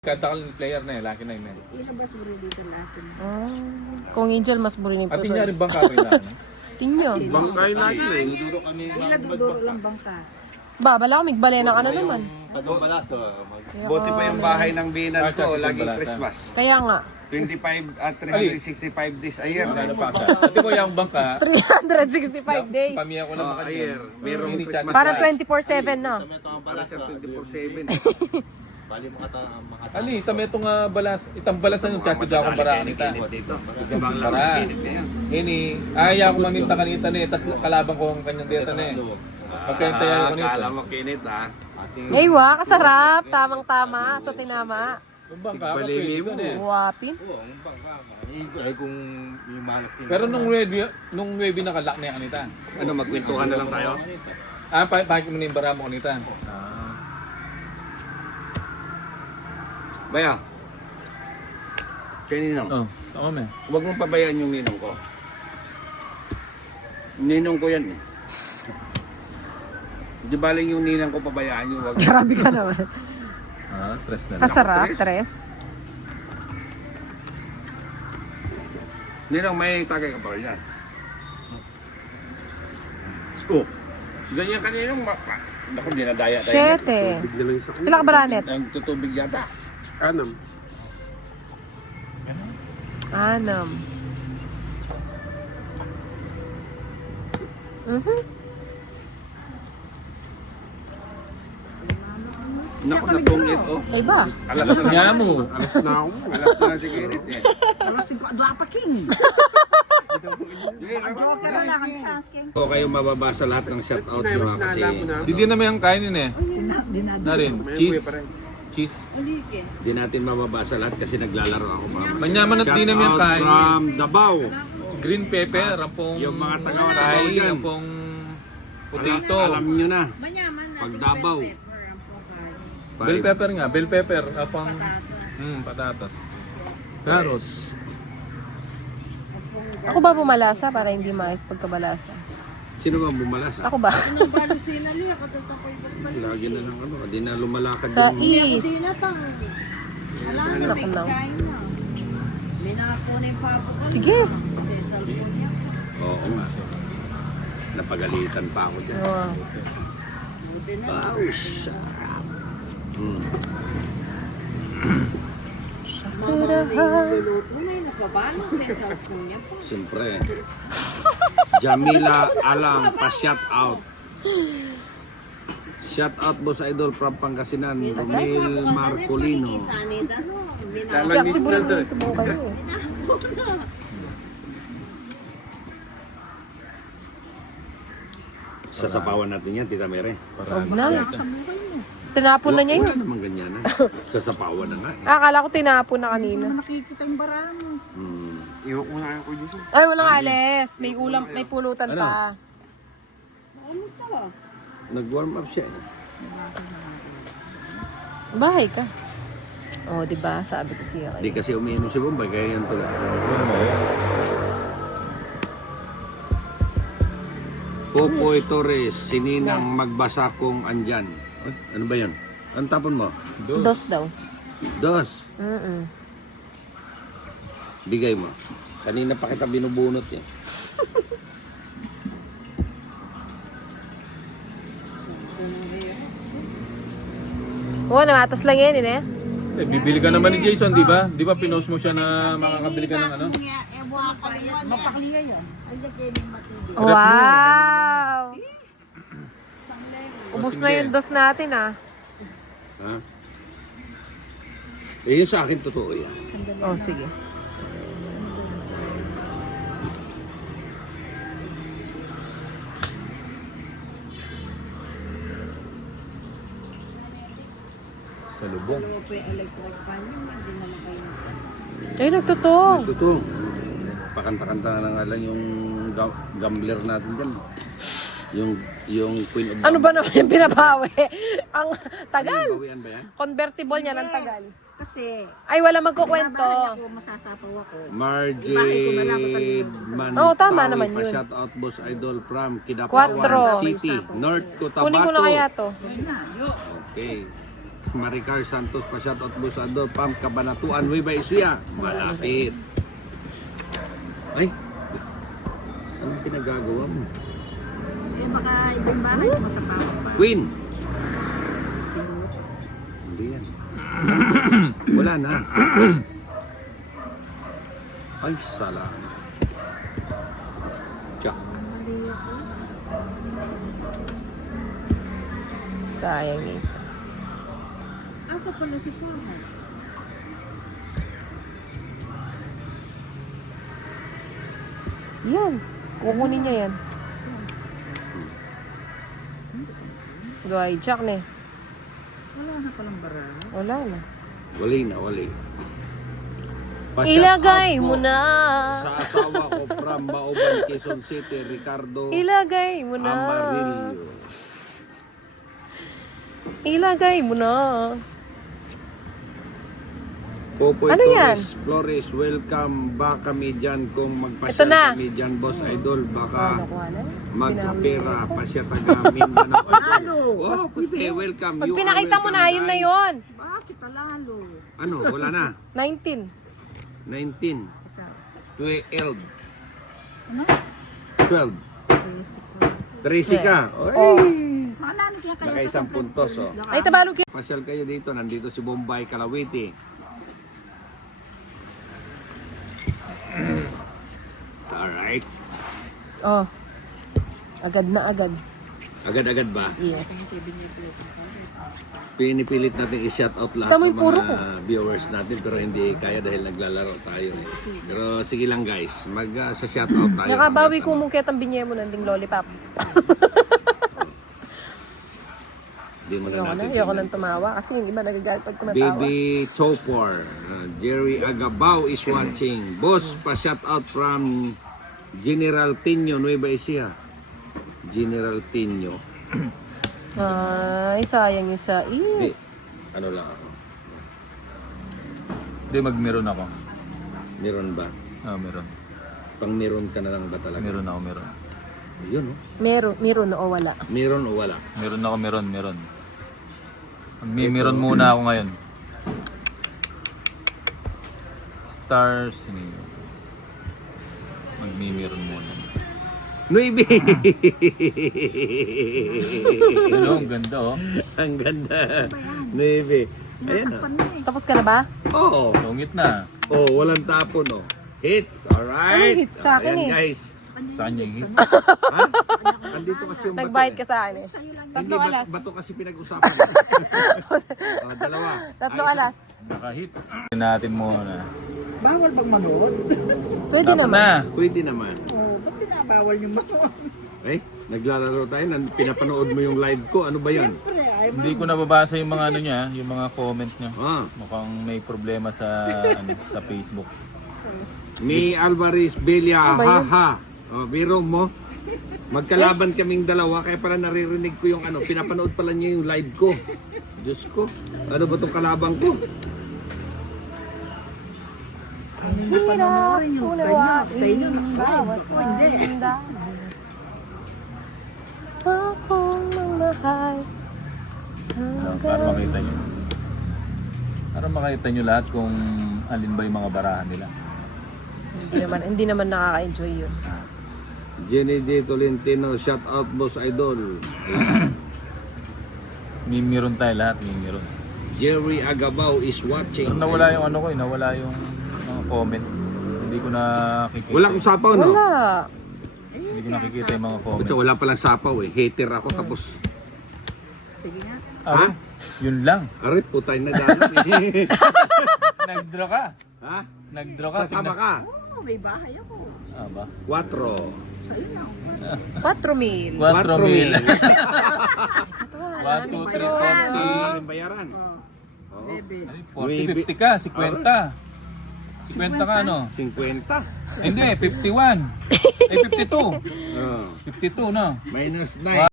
Kadakal player na eh, laki na yun eh. Ilabas mo rin dito natin. Kung Angel, mas burin yung At puso. niya rin bang kawin na? Tinyo. Bangkay lagi eh. Duro kami. Iladuduro lang bangka. Ba, bala ko, migbale ng ano naman. Pagbalas Buti pa yung bahay ng binan ko, laging Christmas. Kaya nga, 25 at 365 days a year. Ano pa ka? Ate mo yung bangka. 365 days. Pamiya ko naman A year. Merong Christmas Para lights. 24/7 na. Para sa 24/7. Ali, tama itong balas. Itang balasan yung chat akong baraan nita. Dito. Para. Ini, ayaw ko maminta kanita ni, tas kalabang ko ang kanyang deta ni. Pagkaintayan ko nito. Kala mo kinit ha. Aywa, kasarap. Tamang-tama. Sa tinama. Yung bangka, pwede ko na eh. Wapin. Pero nung 9 nakalak na yung kanita. Ano, magkwentuhan na lang tayo? Pakik mo na yung bara mo kanita. Baya. Kay Ninong. Oh, tama me. Huwag mong pabayaan yung ninong ko. Ninong ko yan eh. Di baling yung ninang ko pabayaan yung wag. Grabe ka naman. Stress na. Kasarap, tres. Ninong, may tagay ka pa rin yan. Oh, ganyan kaninong. Naku, dinadaya tayo. Siyete. Ilang ka baranet? Ang tutubig yata. Anam. Naku, natungit oh. Ay ba? Alas na lang. Nyamo. Alas na ako. Alas na lang si Kirit eh. Alas 5, pa king. Joker na lang ang chance king. O kayo mababasa lahat ng shoutout nyo ha, kasi Hindi naman yung kainin eh. Na rin. Cheese. di natin mababasa lahat kasi naglalaro ako mga Manyaman at di naman yung kain. from Davao. Green pepper, ang pong Yung mga taga-Davao Thai, dyan. ang pong potato. Alam nyo na. Pag Davao. Bell pepper nga, bell pepper, ang pong patatas. Taros. Ako ba bumalasa para hindi maayos pagkabalasa? Sino ba bumalasa? Ako ba? Lagi na lang ano, di na lumalakad Sa yung... is. Alam Ako na. May nakakuha yung papa ko. Sige. Kasi cellphone niya. Oo nga. Napagalitan pa ako dyan. Wow. Buti na. Oh, sarap. Mama na yung luluto na yung napabalo sa cellphone niya po. Siyempre. Jamila Alam, pa-shout out. Shout out Boss Idol from Pangasinan, Romel Marcolino. Kaya kasi burin mo subukan mo eh. Sasapawan natin yan, Tita Mere. Huwag na. Tinapon na niya Wala yun. naman ganyan na. Sasapawan na nga eh. Akala ko tinapon na kanina. Nakikita yung bara mo. Iwak mo na ako dito. Ay, walang alis. May ulam, may pulutan pa. Ano to? Nag-warm up siya eh. Bahay ka. Oh, di ba? Sabi ko kaya Hindi kayo. kasi umiinom si Bombay, kaya yan tuloy. Popoy Torres, sininang magbasa kong andyan. Ay, ano ba yan? Ang tapon mo? Dos daw. Dos. Bigay mo. Kanina pa kita binubunot yan. Oo, namatas lang yan eh. Bibili ka naman ni Jason, di ba? Di ba pinost mo siya na makakabili ka ng ano? Mapakliya yun. Wow! Ubus na yung dos natin ah. Ha? Eh, yun sa akin totoo yan. Oh, sige. Sa lubong. Ay, nagtutong. Totoo. Pakanta-kanta na nga lang yung gambler natin dyan. Yung Queen of Ano ba naman yung binabawi? Ang tagal. Bawian ba yan? Convertible niya ng tagal. Kasi, Ay, wala magkukwento. ako, masasapaw ako. Margie Oo, tama naman yun. Shout out Boss Idol from Quatro. Kidapawan City, North Cotabato. Kunin ko na kaya to. Okay. Maricar Santos pa shoutout Busado, Pam Cabanatuan, Nueva Ecija. Malapit. Ay, anong pinagagawa mo? Eh, baka ibang bahay mo sa pawang pa. Queen! Hindi yan. Wala na. Ay, sala. Tsak. Sayang eh. Asa pala si Fahad? Yan. Kukunin niya yan. Gawai, Jack na eh. Wala na palang barang. Wala na. Wali na, wali. Ilagay mo na. Sa asawa ko from Mauban, Quezon City, Ricardo Ilagay mo na. Amarillo. Ilagay mo na. Popoy Ano yan? Flores, welcome. Baka kami dyan kung Ito magpasyal na. kami dyan, Boss Idol. Baka Nakuha na. magkapera pa siya taga Mindanao. Lalo! Oh, pwede, welcome. Pag You are pinakita mo welcome, na, yun na guys. yun. Bakit lalo? Ano, wala na. 19. 19. 12. Ano? 12. 13 ka. Oy. Oh. Maalaan kaya kaya Nakaisang puntos, oh. Ay, tabalog yun. Pasyal kayo dito. Nandito si Bombay, Kalawiti. Alright. Oh. Agad na agad. Agad-agad ba? Yes. Pinipilit natin i-shout out lahat Tamoy ng puro mga viewers natin pero hindi kaya dahil naglalaro tayo. Pero sige lang guys, sa shout out tayo. Nakabawi ko mong ketang binye mo nanding lollipop. Di mo na natin. Ayoko nang tumawa kasi yung iba nagagalit pag tumatawa. Baby Chopper, Jerry Agabao is watching. Boss, pa-shout out from General Tino, Nueva Ecija. General Tino. Ay, sayang yung sa is. Ano lang ako? Hindi, magmeron ako. Meron ba? Meron. Pang meron ka na lang ba talaga? Meron ako, meron. Yun, oh. Meron o wala. Meron o wala? Meron ako, meron. Magmi-meron muna ako ngayon. Stars, ini. Magmi-meron muna. Nuibi! Ano, ang ganda oh. Ang ganda. Nuibi. Ayan oh. Tapos ka na ba? Oo. Lungit na. Oh, walang tapon oh. Hits, alright. Ay, hits sa akin Ayan, eh. guys. Saan yung hit? Ha? Andito kasi yung bato. Nagbayad ka eh. sa akin eh. Hindi, Tatlong alas. bato kasi pinag-usapan. Dalawa. Tatlong Ayos. alas. Naka-hit. Natin muna. Bawal bang manood? Pwede Tapos naman. na. Pwede naman. Oh, ba't pinabawal yung manood? Eh, naglalaro tayo. Pinapanood mo yung live ko. Ano ba yan? Siyempre, ay Hindi ko nababasa yung mga ano niya, yung mga comments niya. Ah. Mukhang may problema sa sa Facebook. Ni Alvarez Belia, Ano ba yun? ha. Oh, biro mo. Magkalaban kaming dalawa, kaya pala naririnig ko yung ano, pinapanood pala niya yung live ko. Diyos ko, ano ba itong kalabang ko? hindi pa naman yung kanya. Sa inyo, bawat ako hindi. Akong mahal. Para makita nyo. Para makita nyo lahat kung alin ba yung mga barahan nila. Hindi naman nakaka-enjoy yun. Jenny D. Tolentino, shout out Boss Idol. Mimiron tayo lahat, mimiron. Jerry Agabao is watching. Pero nawala yung ano ko, nawala yung mga comment. Hindi ko nakikita. Wala akong sapaw, no? Wala. Hindi ko nakikita yung mga comment. Ito, wala palang sapaw eh. Hater ako tapos. Sige nga. Ah, yun lang. Aray, putay na dami eh. Nag-draw ka. Ha? Nag-draw ka. Sasama ka. Oo, may bahay ako. Ah, ba? 4. Sa'yo na. 4,000. 4,000. 1, 2, 3, 40. Maraming bayaran. Oo. Bebe. Ay, 40, 50 ka, 50. 50 ka ano? 50. Hindi, 51. Ay, 52. Oh. 52, no? Minus 9.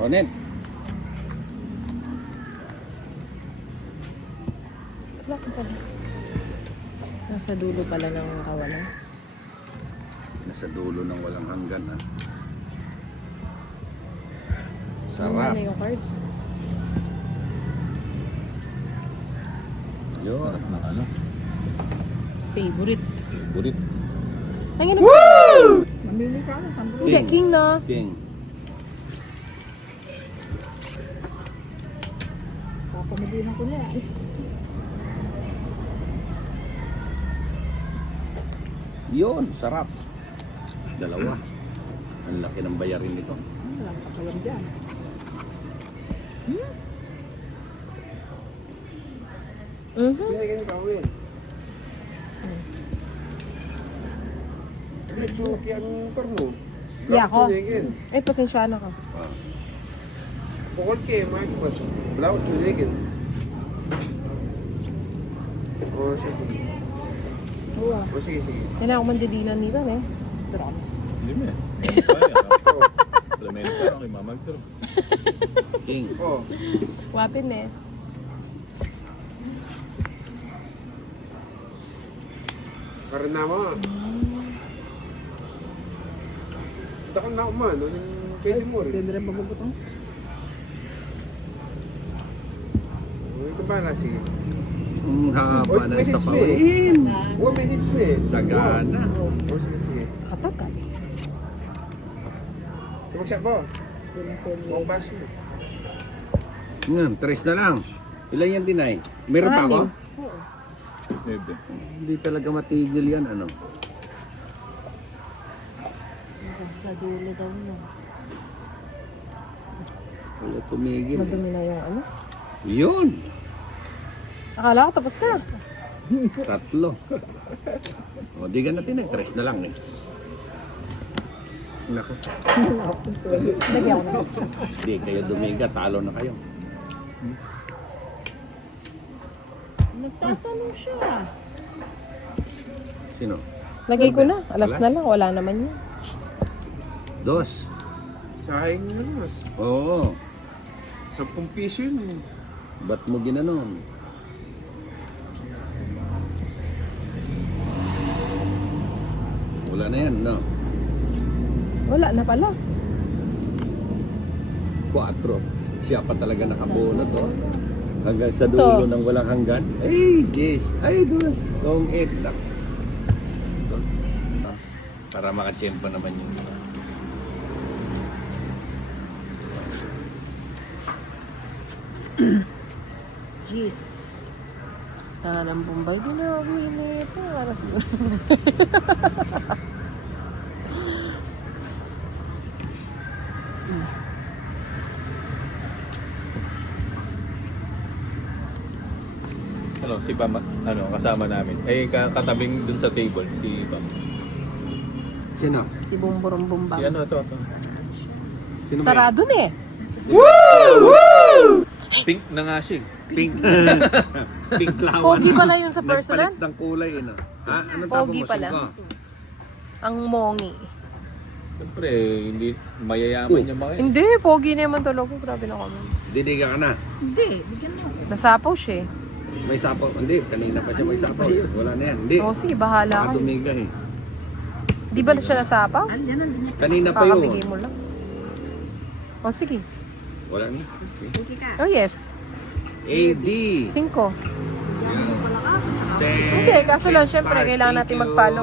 Onet. Nasa dulo pala ng kawalan. Nasa dulo ng walang hanggan ha. Ano Sarap. na yung cards? Yun. Sarap ng ano. Favorite. Burit. Tingin mo. Mamili ka na, sambo. Hindi, king na. King. Papamili na ko na. Yun, sarap. Dalawa. Ang laki ng bayarin nito. Walang kakalam dyan. Mhm. Sinigang kawin. Medyo kiyang korno. Yeah, ako. Sinigang. Eh, pasensya na ka. Bukod kay Mike Boss. Blaut sinigang. O sige. Oo. O sige, sige. Yan ako mandidinan nila eh. Pero ako. Hindi mo eh. Lamento lang kay mamagtro. King. O. Wapin eh. Karin na mo. Takon na man. Ano yung pwede mo rin? Pwede rin pagpuputong. Ito ba na si? Ang haba Oy, ng message sapaw. me. In. What message me? Sagana. O sige, sige. Katagal. Tumagsak mo. Huwag baso mo. Yan, 3 na lang. Ilan yan, Tinay? Meron pa ako? Maybe. Hindi talaga matigil yan, ano? Sa dulo daw na. Wala tumigil. Madumi na yung ano. Yun! Akala ko tapos na. 3. O, di ka natin eh. 3 na lang eh. Nako. Lagyan ko na. Di kayo dumiga, talo na kayo. Nagtatanong siya. Sino? Lagay ko na. Alas na lang. Wala naman yun. 2. Sayang na mas. Oo. 10 piso yun. Ba't mo ginanon? Wala na yan, no? Wala na pala. 4. Siya pa talaga nakabuo na to. Hanggang sa Ito. dulo ng walang hanggan. Ay, yes. Ay, 2. Long 8 na. Ito. Para makachempo naman yun. Jeez. Ng Bombay din na ako inip. Para siguro. Ano, si Pam, ano, kasama namin. Eh, katabing dun sa table, si Pam. Sino? Si Bumburong Bumbang. Si ano, ito. Sino ba yan? Sarado na eh. Pink na nga siya. Pink. Pink lawan. Pogi pala yun sa personal. Nagpalit ng kulay, ano? Ha? Anong tabo Pogi mo? pala. 5? Ang mongi. Siyempre, hindi mayayaman yung mga yun. Hindi, pogi na naman talaga. Grabe na kami. Didiga ka na. Hindi, bigyan mo. Nasapaw siya eh. May sapaw. Hindi, kanina pa siya may sapaw. Wala na yan. Hindi. O sige, bahala Baka ka. dumiga eh. Di ba siya nasapaw? Andyan, andyan. Kanina pa yun. Kakabigay mo lang. O sige. Wala na. Okay ka. Oh yes. AD. 5. Pala ka. Sen. Hindi, kaso lang Text syempre stars, kailangan thank natin you. mag-follow.